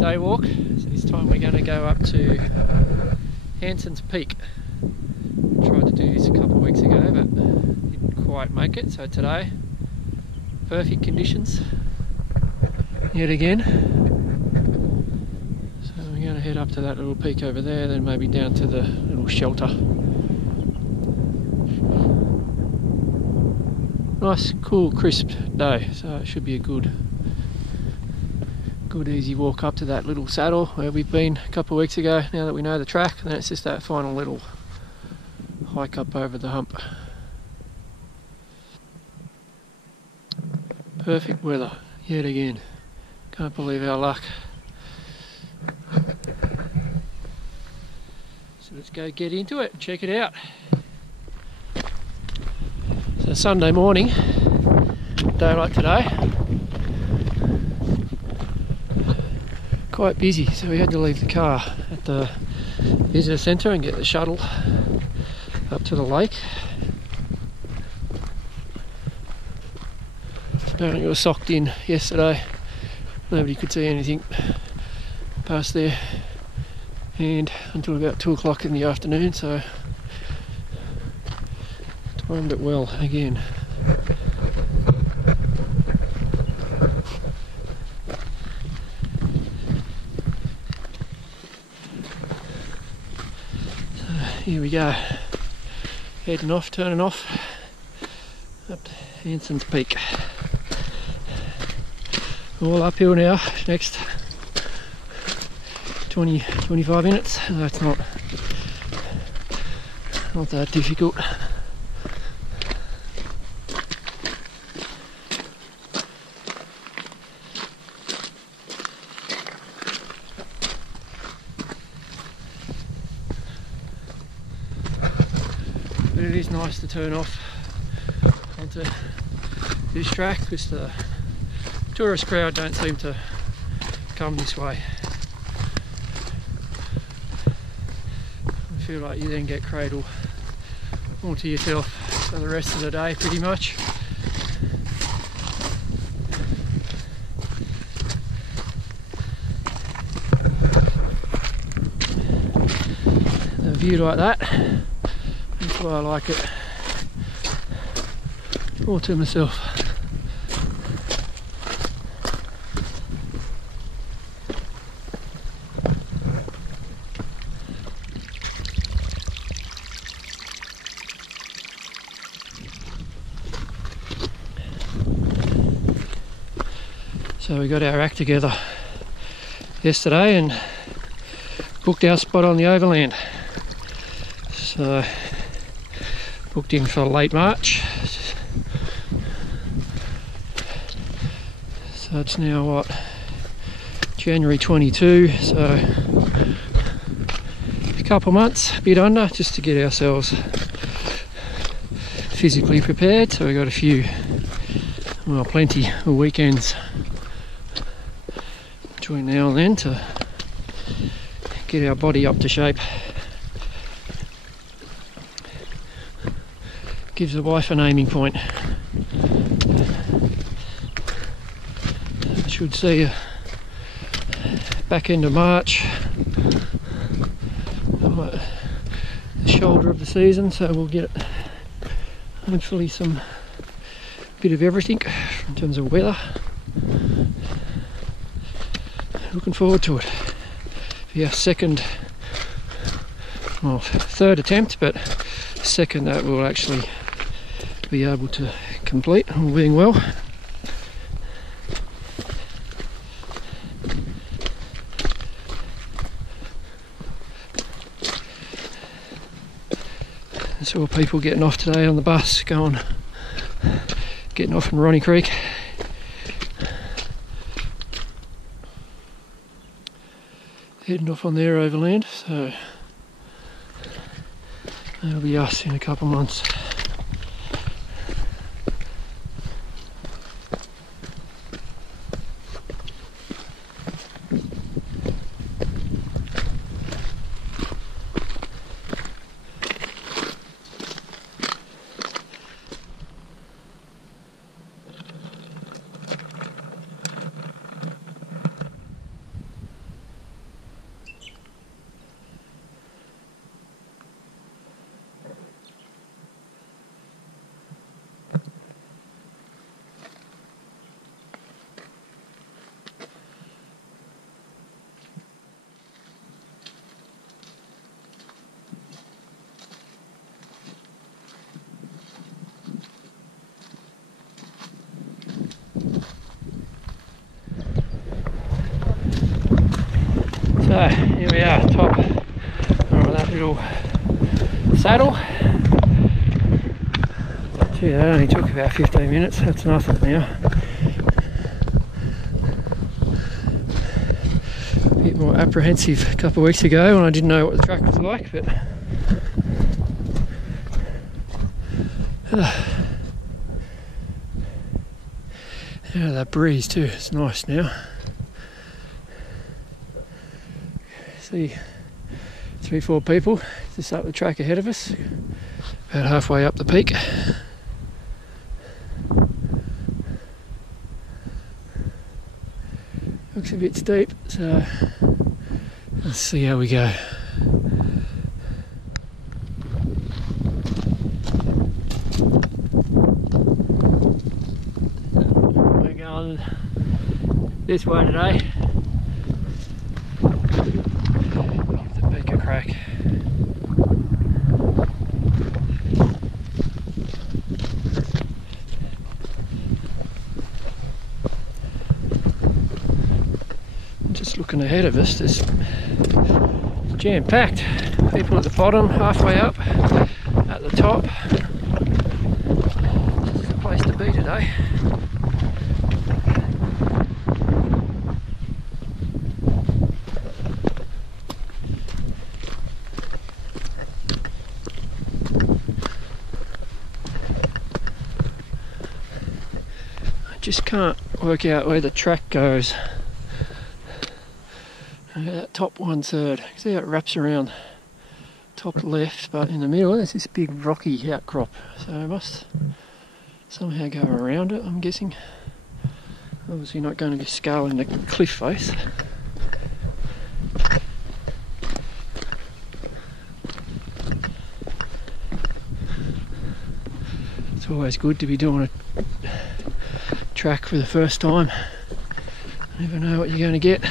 day walk. So this time we're going to go up to Hansons Peak. Tried to do this a couple of weeks ago but didn't quite make it, so today perfect conditions yet again. So we're going to head up to that little peak over there, then maybe down to the little shelter. Nice, cool, crisp day, so it should be a good easy walk up to that little saddle where we've been a couple of weeks ago. Now that we know the track, and then it's just that final little hike up over the hump. Perfect weather yet again. Can't believe our luck. So let's go get into it and check it out. So Sunday morning, day like today, quite busy, so we had to leave the car at the visitor centre and get the shuttle up to the lake. Apparently it was socked in yesterday, nobody could see anything past there and until about 2 o'clock in the afternoon, so timed it well again. So here we go, heading off, turning off up to Hansons Peak. All uphill now, next 20-25 minutes, so it's not that difficult. But it is nice to turn off onto this track because the tourist crowd don't seem to come this way. I feel like you then get Cradle all to yourself for the rest of the day pretty much. A view like that, that's why I like it all to myself. So we got our act together yesterday and booked our spot on the overland. So booked in for late March. So it's now what, January 22, so a couple months, a bit under, just to get ourselves physically prepared. So we got a few, well, plenty of weekends between now and then to get our body up to shape. Gives the wife an aiming point. I should see you back end of March, the shoulder of the season, so we'll get hopefully some bit of everything in terms of weather. Looking forward to it. Be our second, well, third attempt, but second that we'll actually be able to complete, all being well. I saw people getting off today on the bus, getting off from Ronnie Creek. Heading off on their overland, so that'll be us in a couple of months. So here we are, top of that little saddle. Gee, that only took about 15 minutes, that's nothing now. A bit more apprehensive a couple of weeks ago when I didn't know what the track was like, but yeah, that breeze too, it's nice now. See 3-4 people just up the track ahead of us, about halfway up the peak. Looks a bit steep, so let's see how we go. We're going this way today. Give the peak a crack. Just looking ahead of us, there's jam-packed. People at the bottom, halfway up, at the top. It's the place to be today. I just can't work out where the track goes. That top 1/3, see how it wraps around top left, but in the middle there's this big rocky outcrop, so I must somehow go around it, I'm guessing. Obviously not going to be scaling the cliff face. It's always good to be doing a track for the first time. You never know what you're going to get.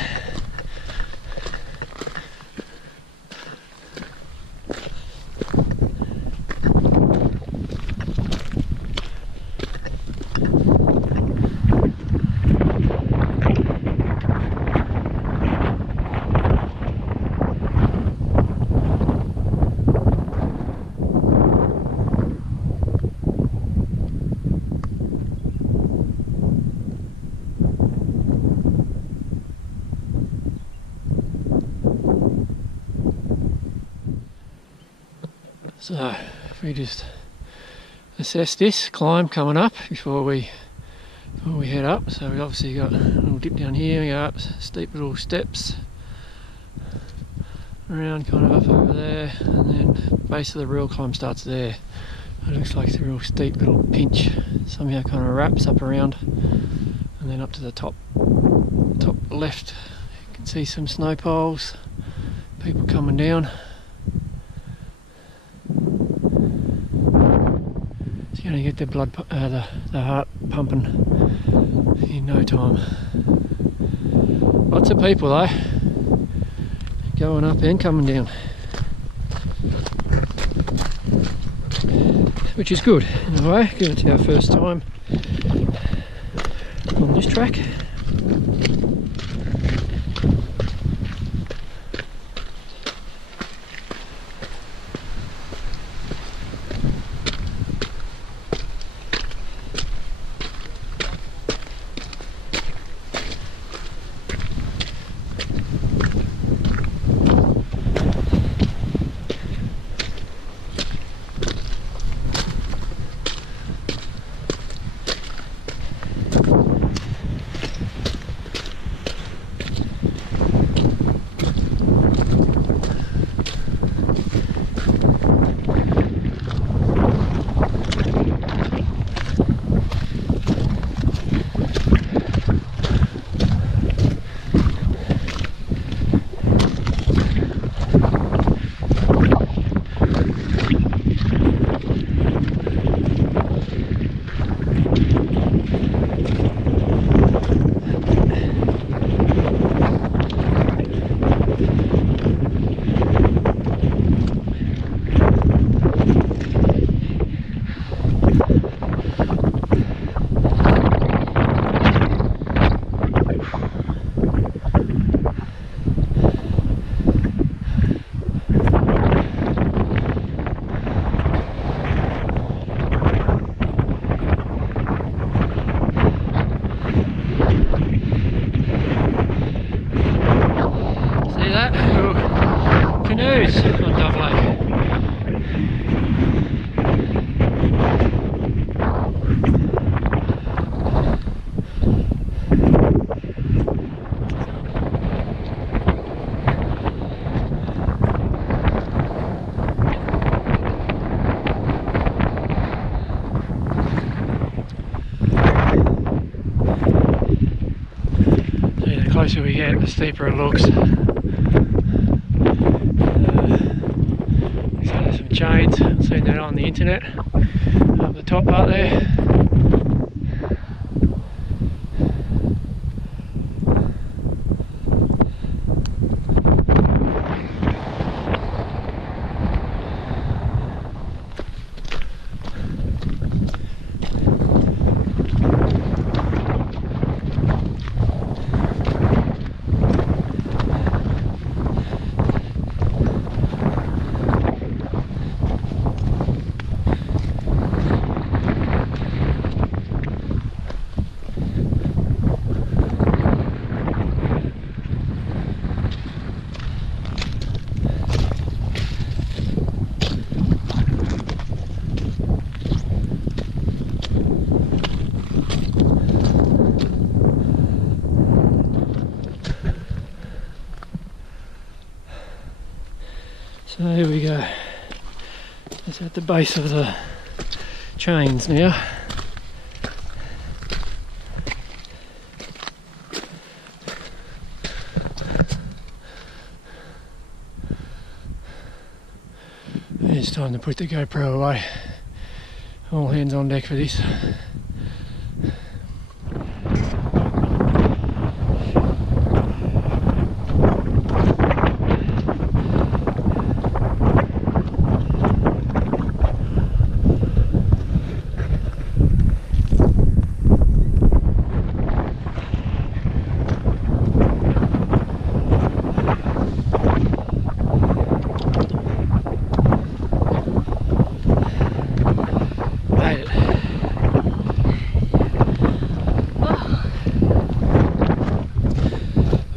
So if we just assess this climb coming up before we head up. So we've obviously got a little dip down here, we go up steep little steps around kind of up over there, and then base of the real climb starts there. It looks like it's a real steep little pinch, somehow kind of wraps up around, and then up to the top left you can see some snow poles, people coming down. It's going to get the blood, the heart pumping in no time. Lots of people though, going up and coming down, which is good in a way, given it's our first time on this track. steeper it looks. So there's some chains, I've seen that on the internet, up the top part there. So here we go. It's at the base of the chains now. It's time to put the GoPro away. All hands on deck for this.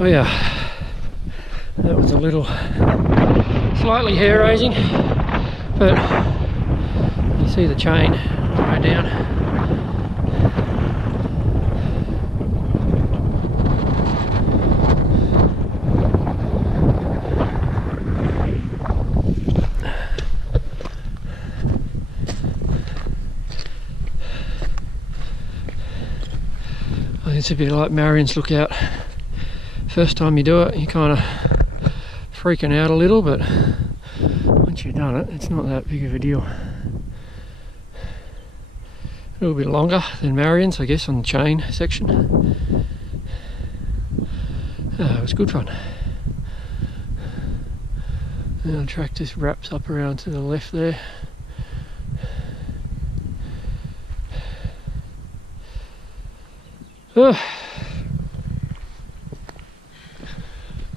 Oh yeah, that was a little slightly hair raising, but you see the chain right down. I think it's a bit like Marion's Lookout. First time you do it, you're kind of freaking out a little, but once you've done it, it's not that big of a deal. A little bit longer than Marion's, I guess, on the chain section. It was good fun. Now the track just wraps up around to the left there. Oh.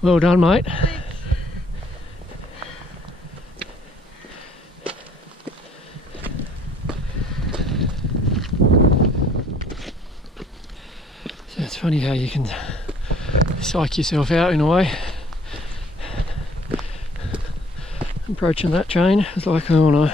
Well done, mate. So it's funny how you can psych yourself out in a way. Approaching that chain, it's like, oh no.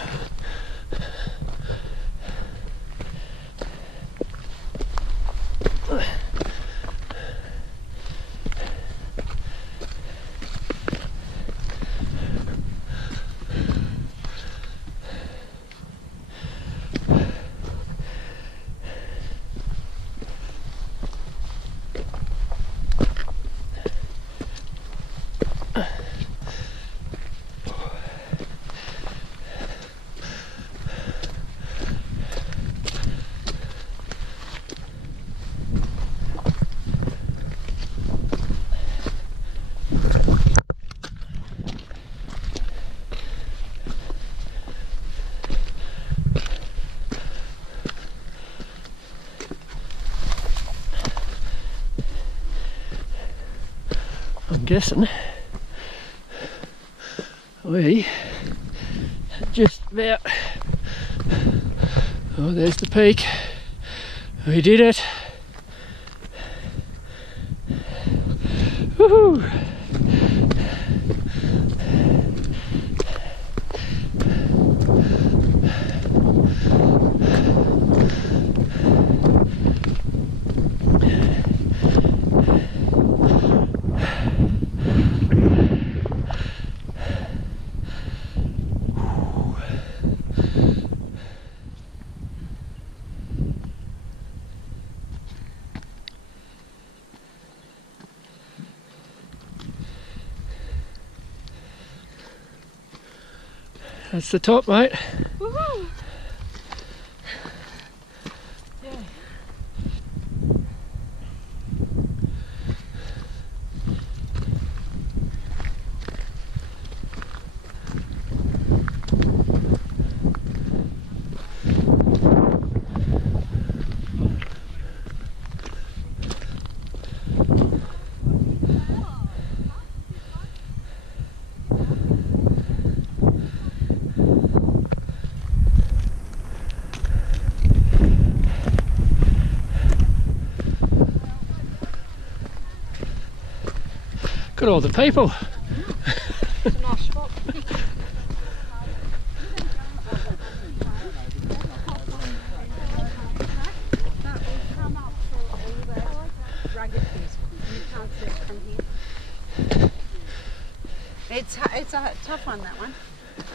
I'm guessing we just about, oh, there's the peak, we did it, woohoo! That's the top, mate. Woohoo! Yeah. Look at all the people. It's a nice spot. It's a tough one, that one. Is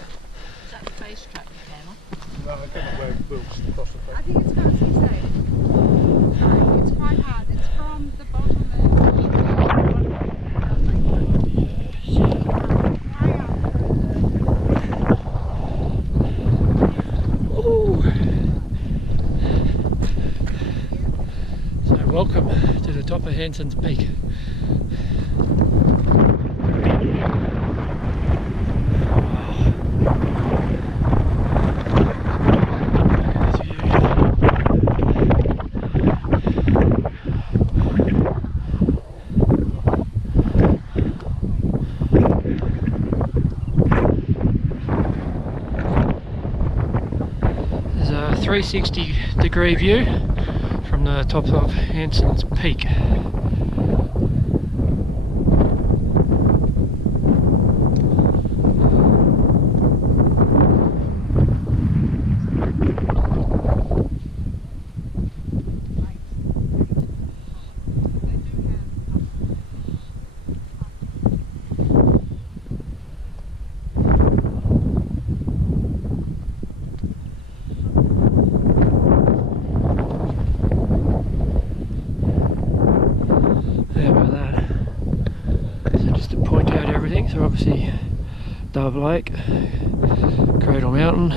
that the face track you came on? No, I don't know where it wilts across the I think it's about 680. Sorry, it's quite hard. It's from the bottom So welcome to the top of Hansons Peak. There's a 360-degree view from the top of Hansons Peak. So obviously Dove Lake, Cradle Mountain,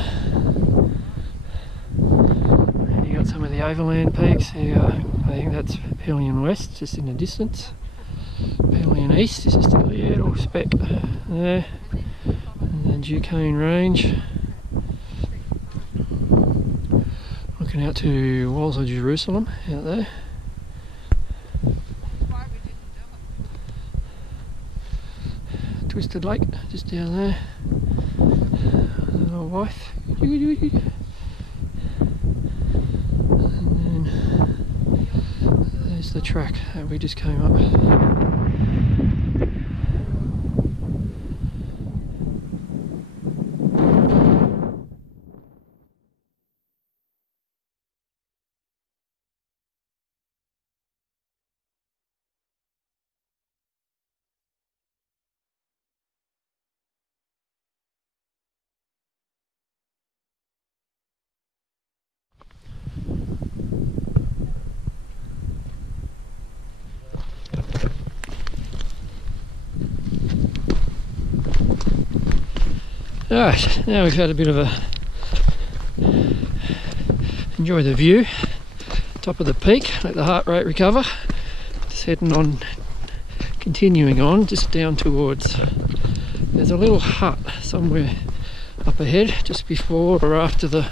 and you got some of the overland peaks here. I think that's Pillion West just in the distance. Pillion East is just a little speck there, and then Duquesne Range. Looking out to Walls of Jerusalem out there. Twisted Lake just down there. Little wife. And then there's the track that we just came up. Alright, now we've had a bit of a enjoy the view, top of the peak, let the heart rate recover. Just heading on, continuing on, just down towards, there's a little hut somewhere up ahead, just before or after the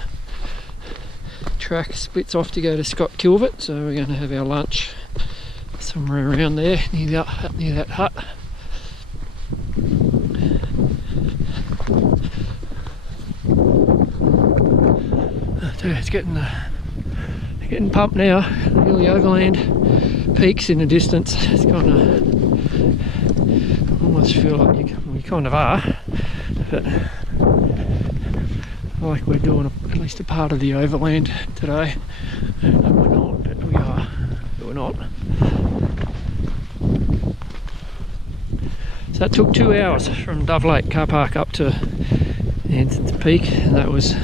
track splits off to go to Kilvert, so we're going to have our lunch somewhere around there, near that hut. It's getting pumped now. All the overland peaks in the distance. It's kind of almost feel like we kind of are, but like we're doing at least a part of the overland today. No, we're not, but we are. But we're not. So that took 2 hours from Dove Lake car park up to Hansons Peak, and that was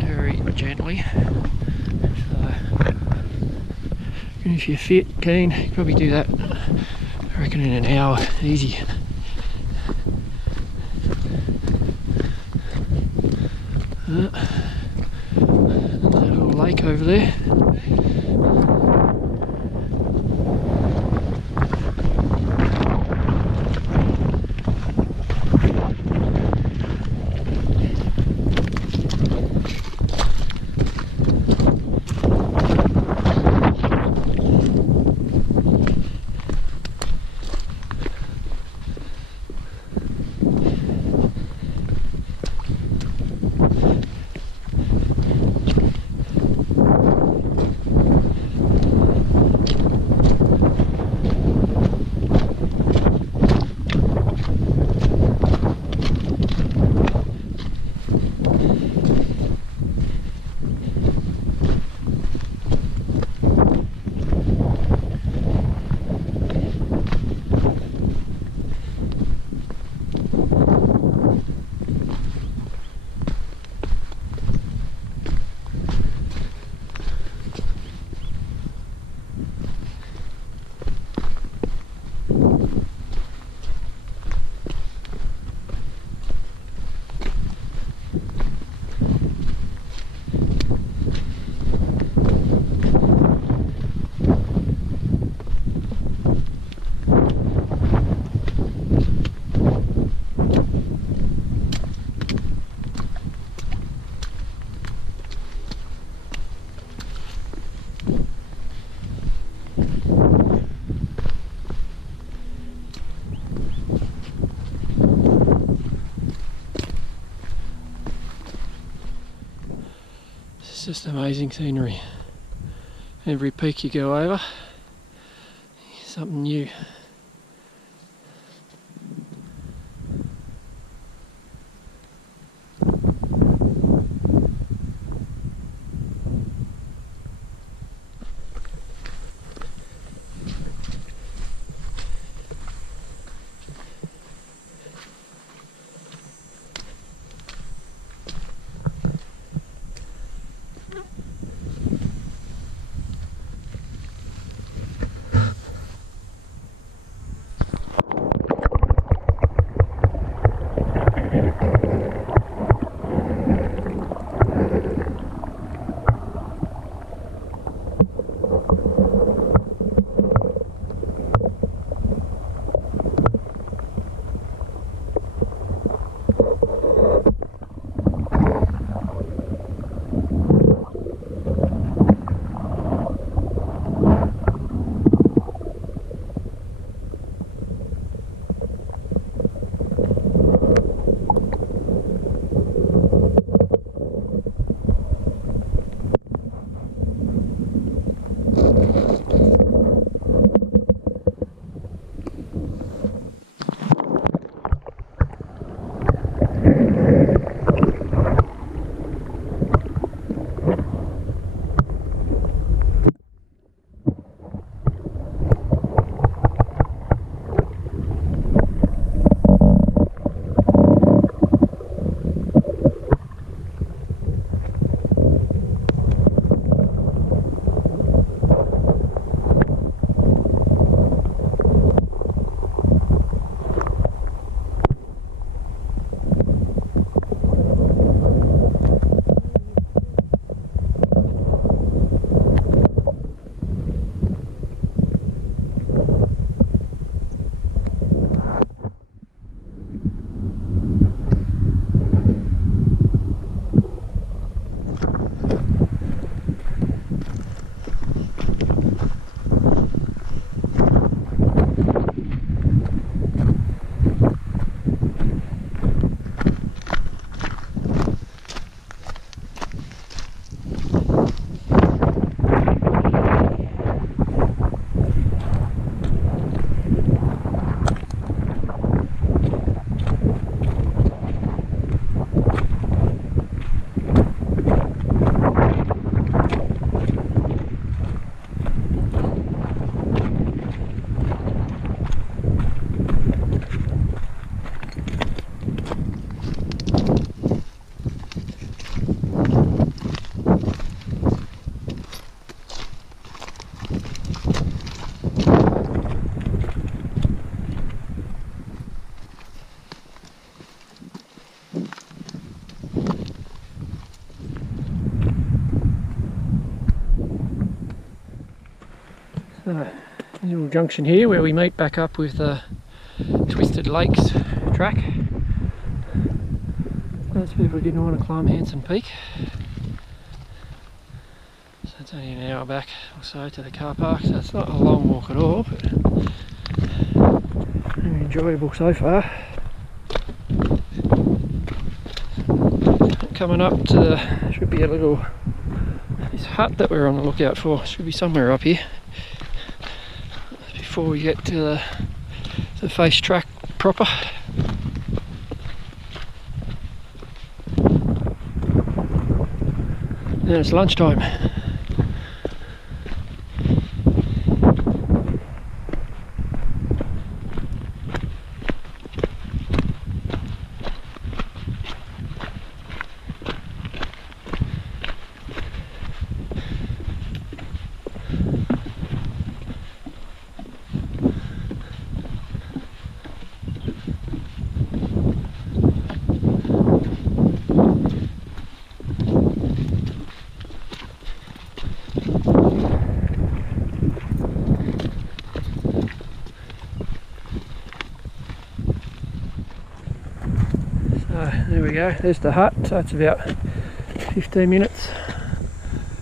very gently. So if you're fit, keen, you can probably do that, I reckon, in an hour, easy. There's a little lake over there. It's just amazing scenery. Every peak you go over, something new. So, little junction here where we meet back up with the Twisted Lakes track. Those people didn't want to climb Hanson Peak. So it's only an hour back or so to the car park, so it's not a long walk at all, but very enjoyable so far. Coming up to the, should be a little, this hut that we're on the lookout for, should be somewhere up here before we get to the face track proper. And it's lunchtime. There we go, there's the hut, so it's about 15 minutes.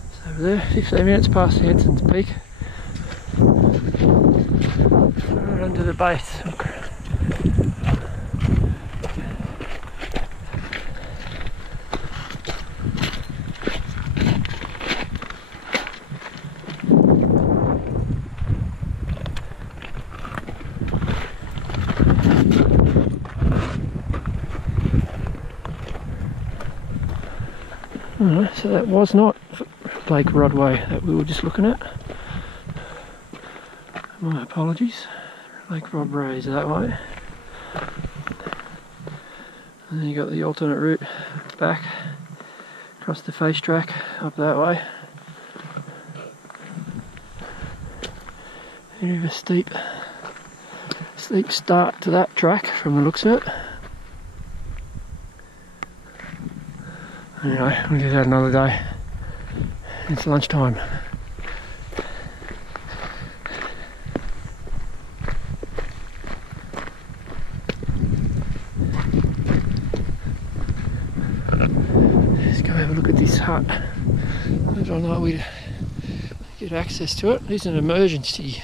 It's over there, 15 minutes past Hansons Peak. Right under the base. Alright, so that was not Lake Rodway that we were just looking at. My apologies. Lake Rodway is that way. And then you got the alternate route back across the face track up that way. Bit of a steep start to that track from the looks of it. Anyway, we'll do that another day. It's lunchtime. Let's go have a look at this hut. Whether or not we get access to it. It's an emergency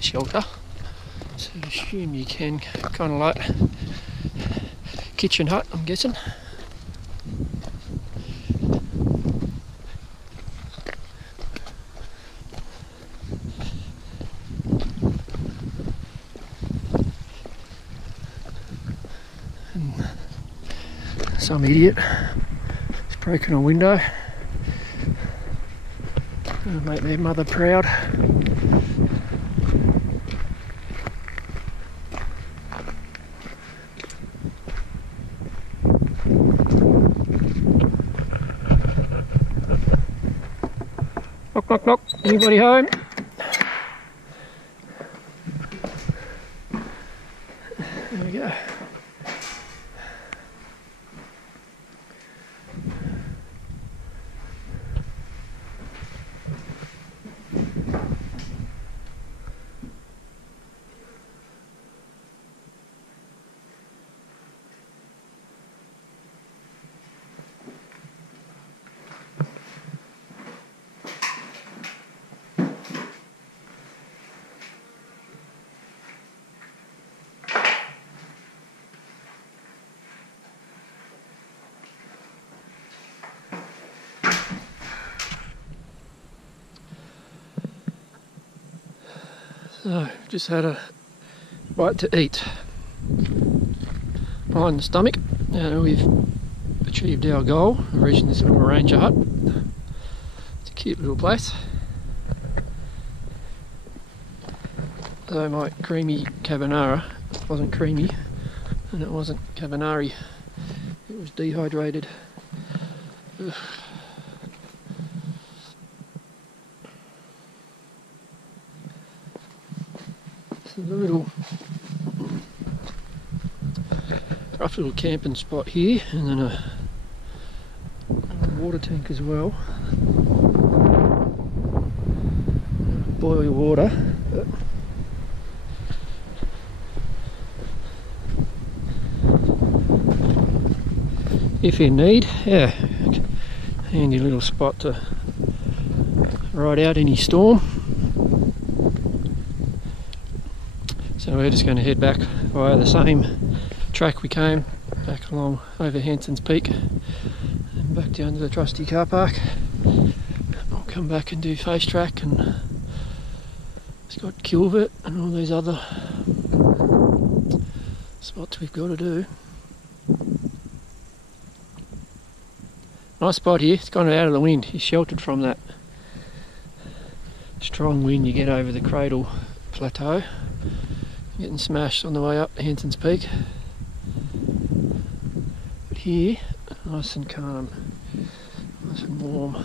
shelter. So I assume you can, kind of like kitchen hut, I'm guessing. Some idiot has broken a window. Gonna make their mother proud. Knock, knock, knock. Anybody home? There we go. So, just had a bite to eat behind the stomach. We've achieved our goal of reaching this little ranger hut. It's a cute little place. So my creamy carbonara wasn't creamy, and it wasn't carbonari, it was dehydrated. Ugh. There's a little rough little camping spot here, and then a water tank as well. boil water. If in need, yeah, handy little spot to ride out any storm. So we're just going to head back via the same track we came, back along over Hansons Peak and back down to the trusty car park. I'll come back and do face track, and it's got Kilvert and all these other spots we've got to do. Nice spot here, it's kind of out of the wind, you're sheltered from that strong wind you get over the Cradle plateau. Getting smashed on the way up Hansons Peak. But here, nice and calm, nice and warm.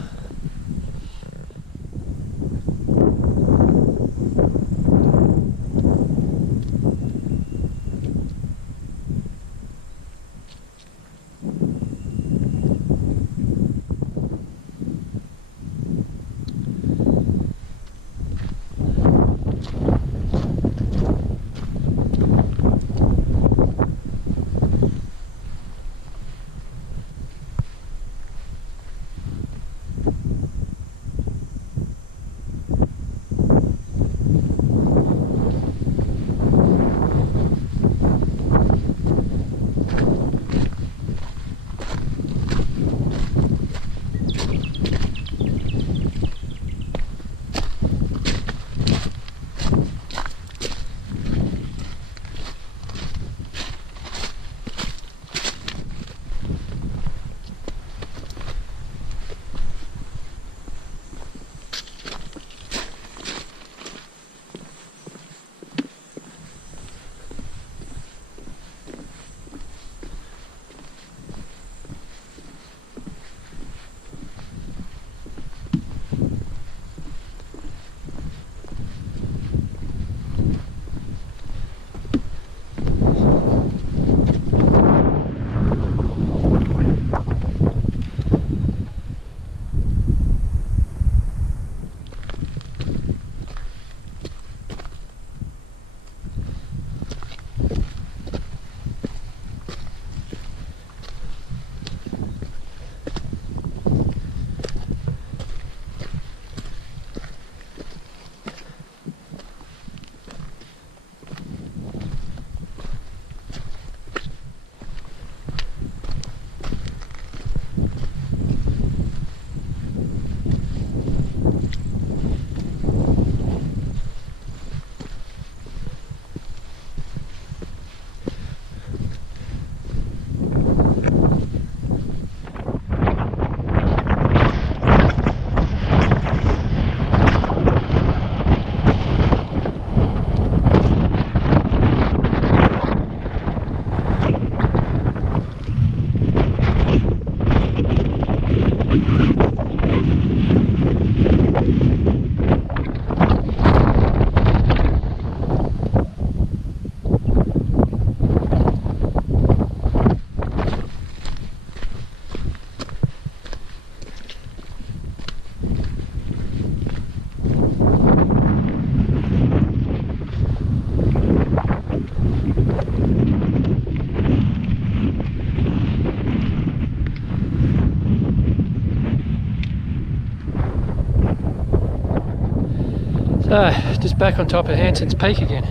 So, just back on top of Hansons Peak again.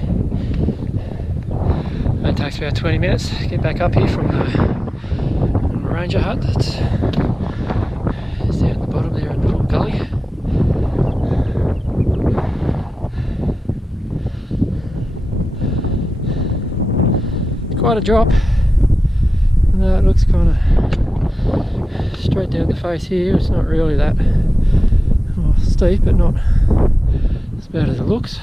It takes about 20 minutes to get back up here from the ranger hut that's down at the bottom there in the little gully. It's quite a drop. No, it looks kind of straight down the face here. It's not really that steep, but not as bad as it looks.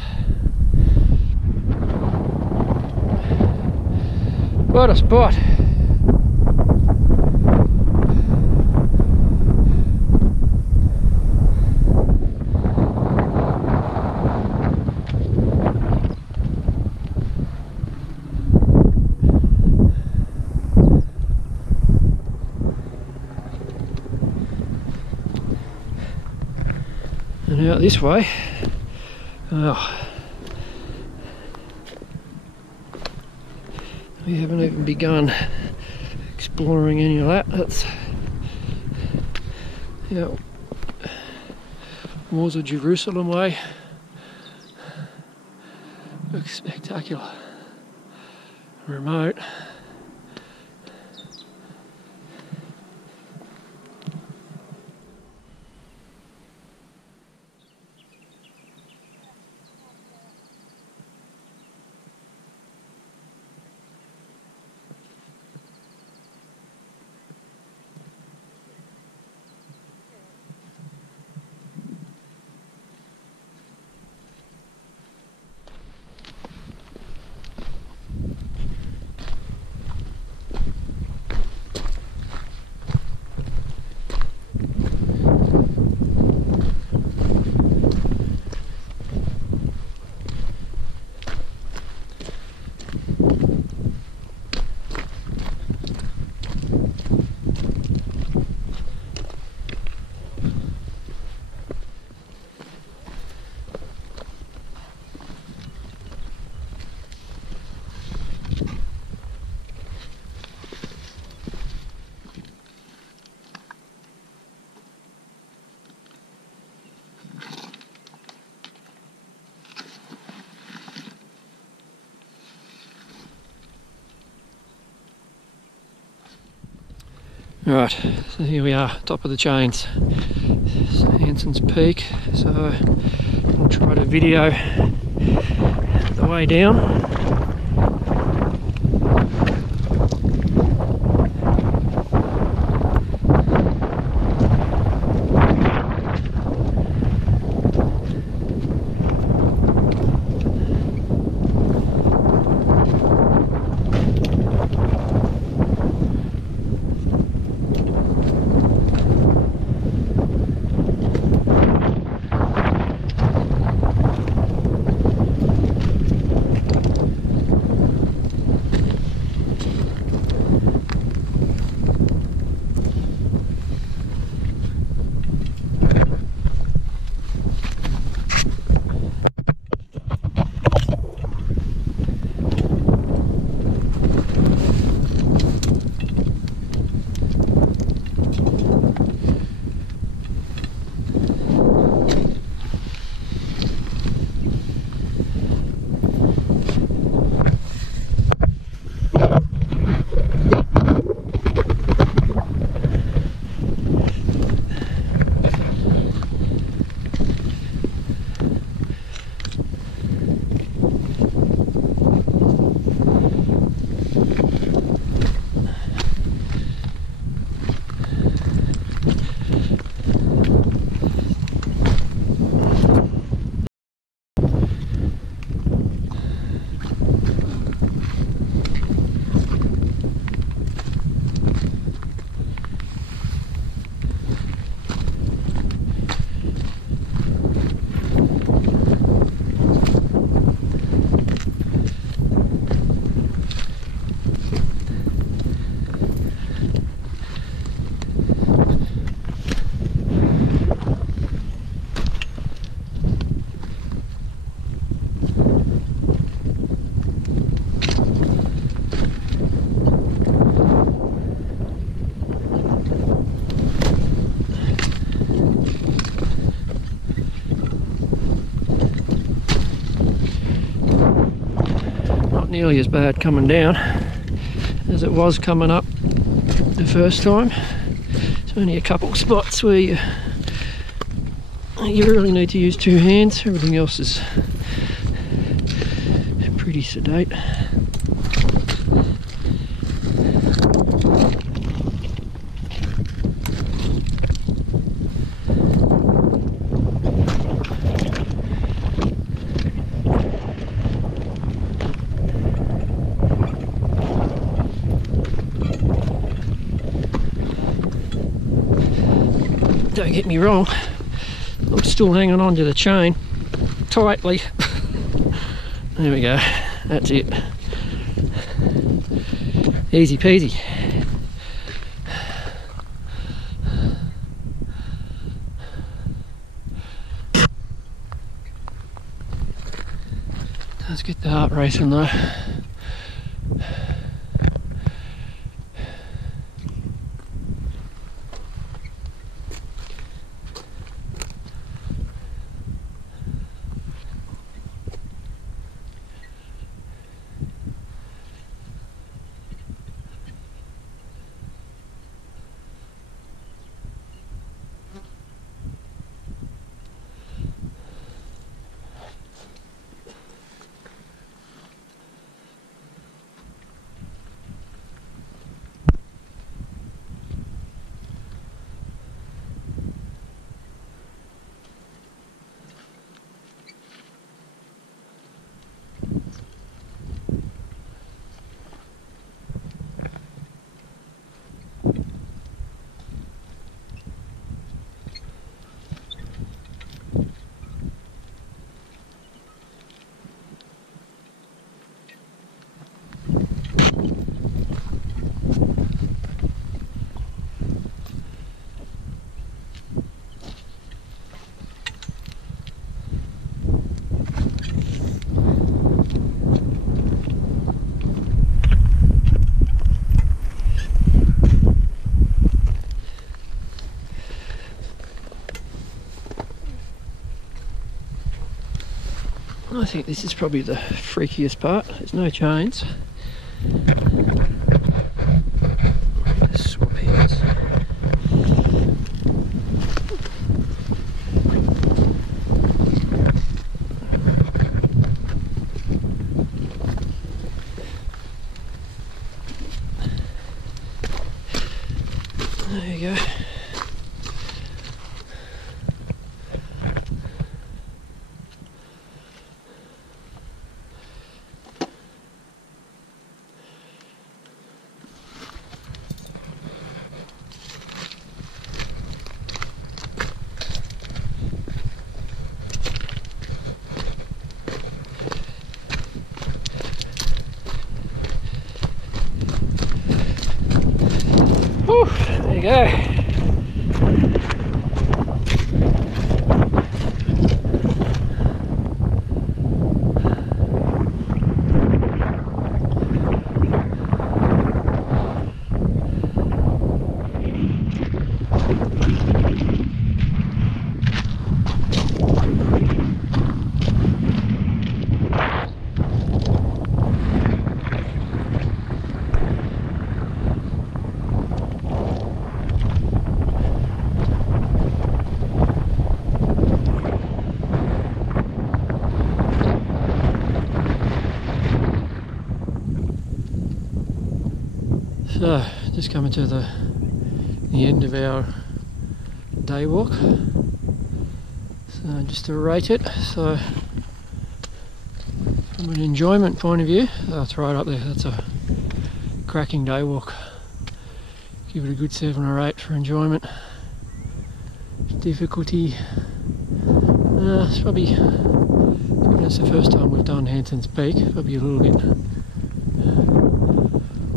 What a spot! And out this way Oh. We haven't even begun exploring any of that. That's, yeah, Walls of Jerusalem way. Looks spectacular. Remote. Right, so here we are, top of the chains, Hansons Peak. So I'll try to video the way down. Nearly as bad coming down as it was coming up the first time. There's only a couple spots where you really need to use two hands. Everything else is pretty sedate. Don't get me wrong, I'm still hanging on to the chain tightly. There we go, that's it. Easy peasy. racing though. I think this is probably the freakiest part. There's no chains. Swap hands. There you go. Whew, there you go. So, just coming to the end of our day walk. So, just to rate it, so from an enjoyment point of view, that's right up there, that's a cracking day walk. Give it a good 7 or 8 for enjoyment. Difficulty, it's probably, given it's the first time we've done Hansons Peak, probably a little bit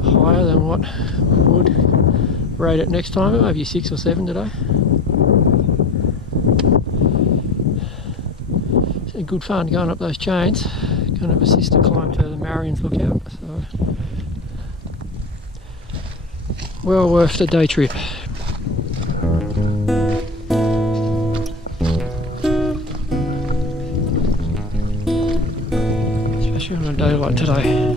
higher than what we would rate it next time. Maybe 6 or 7 today. It's good fun going up those chains. Kind of a sister climb to the Marian's Lookout. So well worth the day trip. Especially on a day like today.